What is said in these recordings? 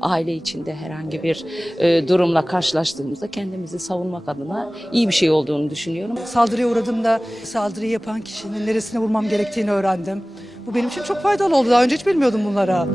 aile içinde herhangi bir e, durumla karşılaştığımızda kendimizi savunmak adına iyi bir şey olduğunu düşünüyorum. Saldırıya uğradığımda saldırıyı yapan kişinin neresine vurmam gerektiğini öğrendim. Bu benim için çok faydalı oldu. Daha önce hiç bilmiyordum bunlara.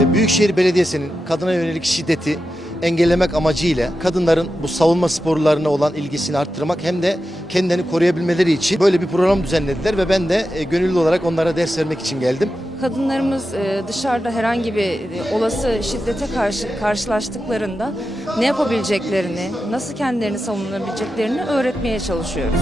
Ve Büyükşehir Belediyesi'nin kadına yönelik şiddeti engellemek amacıyla kadınların bu savunma sporlarına olan ilgisini arttırmak hem de kendilerini koruyabilmeleri için böyle bir program düzenlediler ve ben de e, gönüllü olarak onlara ders vermek için geldim. Kadınlarımız e, dışarıda herhangi bir e, olası şiddete karşı karşılaştıklarında ne yapabileceklerini, nasıl kendilerini savunabileceklerini öğretmeye çalışıyoruz.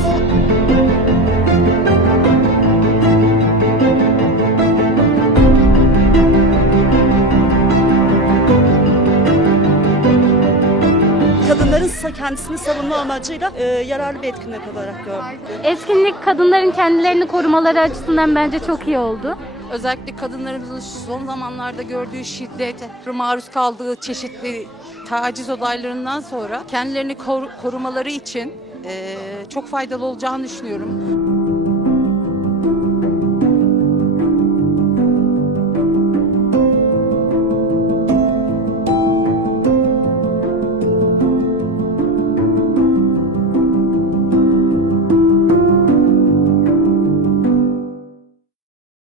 Kendisini savunma amacıyla e, yararlı bir etkinlik olarak gördüm. Etkinlik kadınların kendilerini korumaları açısından bence çok iyi oldu. Özellikle kadınlarımızın son zamanlarda gördüğü şiddet, maruz kaldığı çeşitli taciz olaylarından sonra kendilerini koru- korumaları için eee, çok faydalı olacağını düşünüyorum.